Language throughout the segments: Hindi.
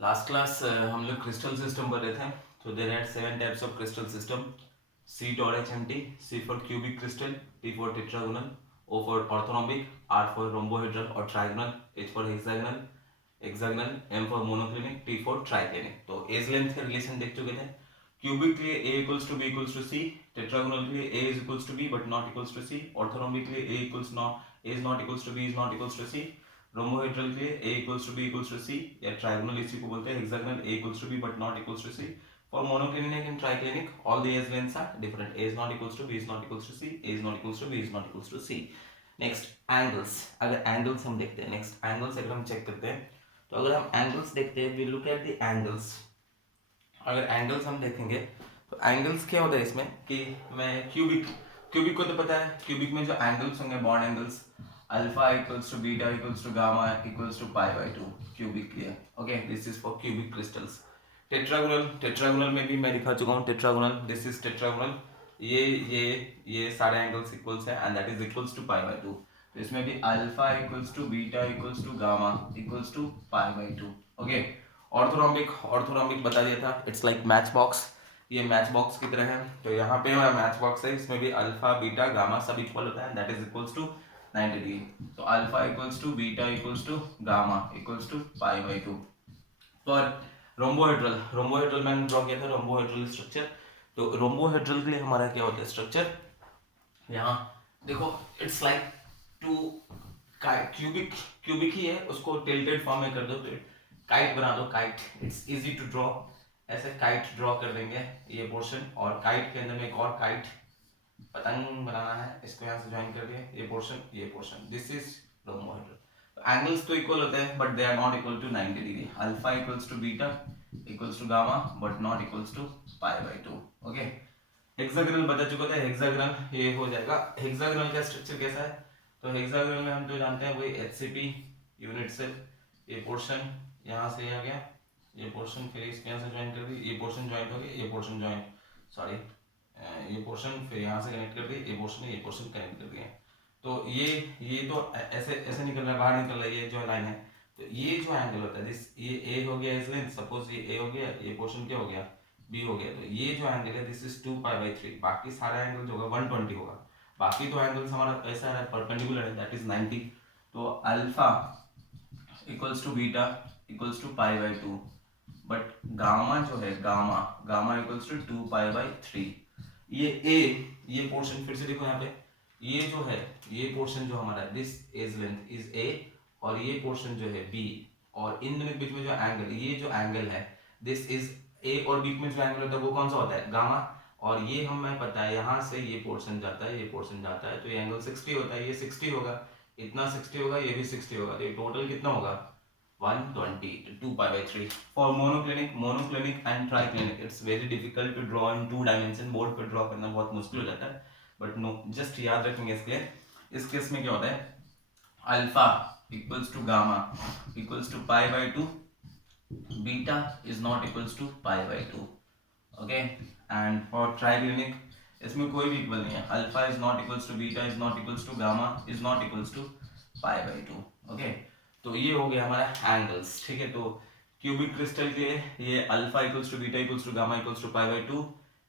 लास्ट क्लास हम लोग क्रिस्टल सिस्टम पढ़ रहे थे. तो there are 7 types of crystal system. C dot HMT, C for cubic crystal, T for tetragonal, O for orthorhombic, R for rhombohedral or trigonal, H for hexagonal, M for monoclinic, T for triclinic. तो एज लेंथ के रिलेशन देख चुके थे. क्यूबिक के लिए A equals to B equals to C, tetragonal के लिए A is equals to B but not equals to C, orthorhombic के लिए A equals not A is not equals to B is not equals to C, rhombohedral के लिए A equals to B equals to C या ट्रायगोनल इसी को बोलते हैं hexagonal A equals to B but not equals to C. For monoclinic and triclinic, all the S lengths are different. A is not equals to B is not equals to C. A is not equals to B is not equals to C. Next angles. अगर angles हम देखते हैं, next angles अगर हम check करते हैं, तो अगर हम angles देखते हैं, we look at the angles. अगर angles हम देखेंगे, तो angles क्या होता है इसमें कि मैं cubic को तो पता है, cubic में जो angles होंगे bond angles, alpha equals to beta equals to gamma equals to pi by 2 cubic clear. Okay, this is for cubic crystals. Tetragonal में भी मैं दिखा चुका हूँ. Tetragonal, this is tetragonal. ये सारे एंगल्स इक्वल्स है and that is equals to pi by 2. तो इसमें भी alpha equals to beta equals to gamma equals to pi by 2. Okay. Orthorhombic बता दिया था. It's like match box. ये मैच बॉक्स की तरह है. तो यहाँ पे मैच बॉक्स है, इसमें भी अल्फा बीटा गामा सब इक्वल होता है. That is equals to 90 degree. तो alpha equals to beta equals to gamma equals to pi by 2. पर रोम्बोहेड्रल मैंने ड्रॉ किया था रोम्बोहेड्रल स्ट्रक्चर. तो रोम्बोहेड्रल के लिए हमारा क्या होता है स्ट्रक्चर. यहाँ देखो, इट्स लाइक टू क्यूबिक ही है, उसको टिल्टेड फॉर्म में कर दो तो काइट बना दो. Kite, it's easy to draw. ऐसे काइट ड्रॉ कर देंगे ये पोर्शन, और काइट के अंदर में एक और काइट पतंग बनाना है, इसको यहाँ से ज्वाइन कर दिया. ये portion this is rhombohedral. Angles तो इक्वल होते हैं but they are not equal to 90 degree. Alpha equals to beta equals to gamma but not equals to pi by 2. Okay. Hexagonal बता चुका था. हेक्सागोनल ये हो जाएगा. हेक्सागोनल का स्ट्रक्चर कैसा है, तो हेक्सागोनल में हम तो जानते हैं वही HCP यूनिट सेल. ये पोर्शन यहाँ से आ गया, ये पोर्शन फिर इसके यहाँ से ज्वाइन कर दी, ये पोर्शन ज्वाइन हो गया, ये पोर्शन ज्वाइन सॉरी ये पोर्शन फिर यहाँ से कनेक्ट कर दी, ये पोर्शन कनेक्ट कर दिया. तो ये तो ऐसे ऐसे निकल रहा है, बाहर निकल रहा है ये जो लाइन है. तो ये जो एंगल होता है दिस, ये ए हो गया इस लेंथ, सपोज ये ए हो गया, ये पोर्शन क्या हो गया बी हो गया. तो ये जो एंगल है दिस इज 2 पाई बाय 3. बाकी सारा एंगल जो होगा 120 होगा. बाकी तो एंगल्स हमारा ऐसा है परपेंडिकुलर है, दैट इज 90. तो alpha equals to beta equals to pi by 2. But gamma जो है gamma equals to 2 pi by 3. ये पोर्शन फिर से देखो यहाँ पे, ये जो है ये पोर्शन जो हमारा this edge length is a, और ये पोर्शन जो है बी, और इन दोनों के बीच में जो एंगल, ये जो एंगल है दिस इज ए, और बीच में जो एंगल होता है वो कौन सा होता है गामा. और ये हमें पता है यहाँ से ये पोर्शन जाता है, ये पोर्शन जाता है, तो ये एंगल 60 होता है. ये 60 होगा, इतना 60 होगा, ये भी 60 होगा. तो ये टोटल कितना होगा 120. 2 pi by 3. For monoclinic and triclinic it's very difficult to draw in 2 dimension. Board पर ड्रॉ करना बहुत मुश्किल हो जाता है, बट नो जस्ट याद रखेंगे इसके लिए. इस केस में क्या होता है, alpha equals to gamma equals to pi by 2, beta is not equals to pi by 2. Okay. And for triclinic इसमें कोई भी इक्वल नहीं है. Alpha is not equals to beta is not equals to gamma is not equals to pi by 2. Okay. तो ये हो गया हमारा एंगल्स. ठीक है. तो क्यूबिक क्रिस्टल के लिए ये alpha equals to beta equals to gamma equals to pi by 2.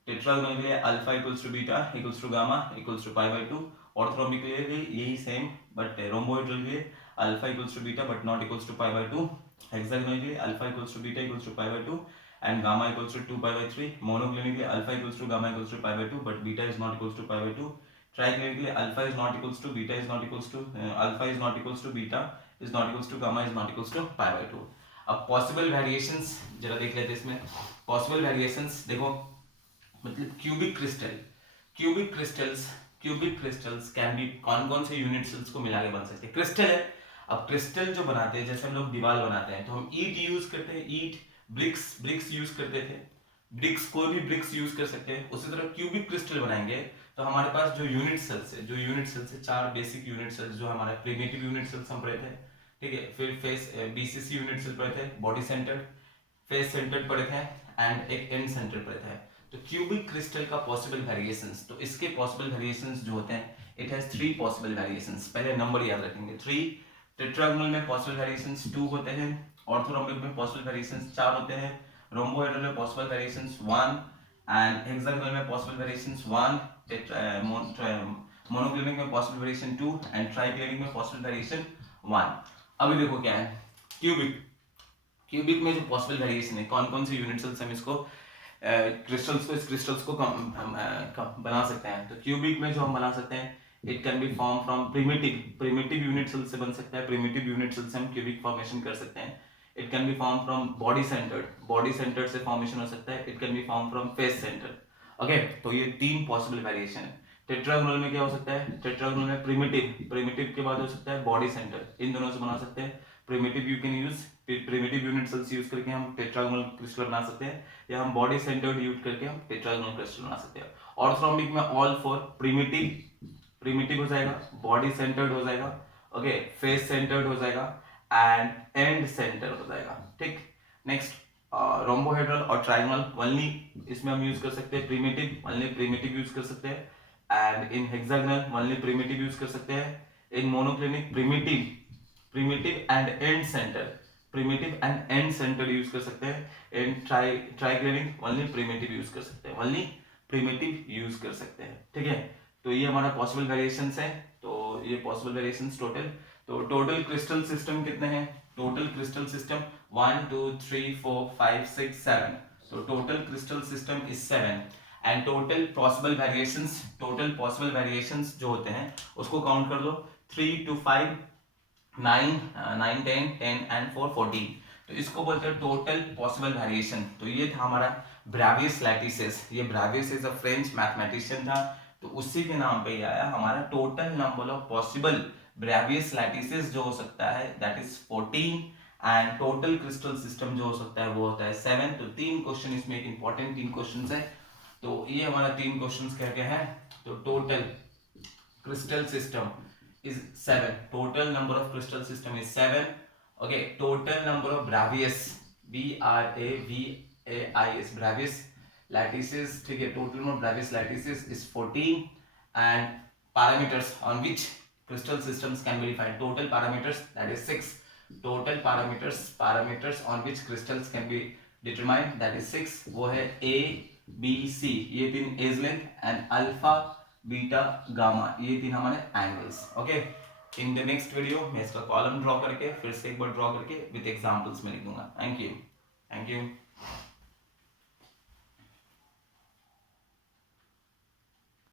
Tetragonal के लिए alpha equals to beta equals to gamma equals to pi by 2. Orthorhombic के लिए भी यही सेम, बट रोम्बोहेड्रल के लिए alpha equals to beta but not equals to pi by 2. Hexagonal के लिए alpha equals to beta equals to pi by 2 and gamma equals to 2 pi by 3. Monoclinic के लिए alpha equals to gamma equals to pi by 2 but beta is not equals to pi by 2. Triclinic के लिए alpha is not equals to beta is not equals to alpha is not equals to beta is not equals to gamma is not equals to pi by 2. अब पॉसिबल वेरिएशंस जरा देख लेते हैं. इसमें पॉसिबल वेरिएशंस देखो, मतलब क्यूबिक क्रिस्टल्स कैन बी कौन से यूनिट सेल्स को मिला के बन सकते हैं. क्रिस्टल है. अब क्रिस्टल जो बनाते हैं, जैसे हम लोग दीवार बनाते हैं तो हम ईट यूज करते हैं, ईट ब्रिक्स यूज करते थे. ब्रिक्स, कोई भी ब्रिक्स यूज कर सकते हैं. उसी तरह क्यूबिक क्रिस्टल बनाएंगे तो हमारे पास जो यूनिट सेल्स है 4 बेसिक यूनिट सेल्स जो हमारे प्रिमिटिव यूनिट सेल्स हम पढ़े थे. ठीक है. फिर फेस BCC यूनिट सेल पढ़े थे, बॉडी सेंटर्ड, फेस सेंटर्ड पढ़े थे एंड एक एंड सेंटर्ड पढ़े थे. तो क्यूबिक क्रिस्टल का पॉसिबल वेरिएशंस, तो इसके पॉसिबल वेरिएशंस जो होते हैं, इट हैज 3 पॉसिबल वेरिएशंस. पहले नंबर याद रखेंगे 3. टेट्रागोनल में पॉसिबल वेरिएशंस 2 होते हैं, ऑर्थोरोम्बिक में पॉसिबल वेरिएशंस 4 होते हैं, रोम्बोहेड्रल में पॉसिबल वेरिएशंस 1 एंड हेक्सागोनल में पॉसिबल वेरिएशंस 1, मोनोक्लिनिक में पॉसिबल वेरिएशन 2 एंड ट्राइक्लिनिक में पॉसिबल वेरिएशन 1। अभी देखो क्या है क्यूबिक। क्यूबिक में जो पॉसिबल वेरिएशन है, कौन कौन से यूनिट सेल्स हम इसको क्रिस्टल्स को बना सकते हैं। तो क्यूबिक में जो हम बना सकते हैं, it can be form from primitive unit cell से बन सकता है। प्रिमिटिव यूनिट सेल से हम क्यूबिक फॉर्मेशन कर सकते हैं। It can be form from body centred से फॉर्मेशन हो सकता है। It can be form from face centred. Okay, तो ये 3 पॉसिबल वेरिएशन है। टेट्रागोनल में क्या हो सकता है, टेट्रागोनल में प्रिमिटिव के बाद हो सकता है बॉडी सेंटर्ड। इन दोनों से बना सकते हैं। Primitive you can use, primitive unit cells use करके हम टेट्रागोनल क्रिस्टल बना सकते हैं, या हम बॉडी सेंटर्ड यूज करके हम टेट्रागोनल क्रिस्टल बना सकते हैं। ऑर्थोरोम्बिक में ऑल फोर, प्रिमिटिव हो जाएगा, बॉडी सेंटर्ड हो जाएगा, ओके, फेस सेंटर्ड हो जाएगा एंड एंड सेंटर हो जाएगा। ठीक, नेक्स्ट रोम्बोहेड्रल और ट्रायंगल ओनली इसमें हम यूज कर सकते हैं प्रिमिटिव, ओनली प्रिमिटिव यूज कर सकते हैं। And in hexagonal only primitive use कर सकते हैं। In monoclinic primitive and and centre use कर सकते हैं। In triclinic only primitive use कर सकते हैं, ओनली प्रिमिटिव यूज कर सकते हैं। ठीक है, तो ये हमारा पॉसिबल वेरिएशंस है। तो ये पॉसिबल वेरिएशंस टोटल, तो टोटल क्रिस्टल सिस्टम कितने हैं, टोटल क्रिस्टल सिस्टम 1 2 3 4 5 6 7, तो total crystal system is 7 and total possible variations जो होते हैं उसको काउंट कर लो, 3 to 5 9 9 10 10 एंड 4 14, तो इसको बोलते हैं टोटल पॉसिबल वेरिएशन। तो ये था हमारा ब्रावियस लैटिसेस। ये ब्रावियस इज अ फ्रेंच मैथमेटिशियन था, तो उसी के नाम पे ही आया हमारा total number of possible ब्रावियस lattices जो हो सकता है that is 14 and total crystal system जो हो सकता है वो होता है 7। तो 3 क्वेश्चन इसमें एक इंपॉर्टेंट 3 क्वेश्चन है, तो ये हमारा 3 क्वेश्चन क्या क्या है। तो total crystal system is 7, total number of crystal system is 7, okay, total number of Bravais, BRAVAIS Bravais lattices, ठीक है, total number of Bravais lattices is 14 and parameters on which crystal systems can be defined, total parameters that is 6, total parameters on which crystals can be determined that is 6, वो है A B C, ये 3 edge length and alpha beta gamma, ये 3 हमारे angles. Okay, in the next video मैं इसका कॉलम ड्रॉ करके फिर से एक बार ड्रॉ करके विद एग्जांपल्स में लिख दूंगा। Thank you.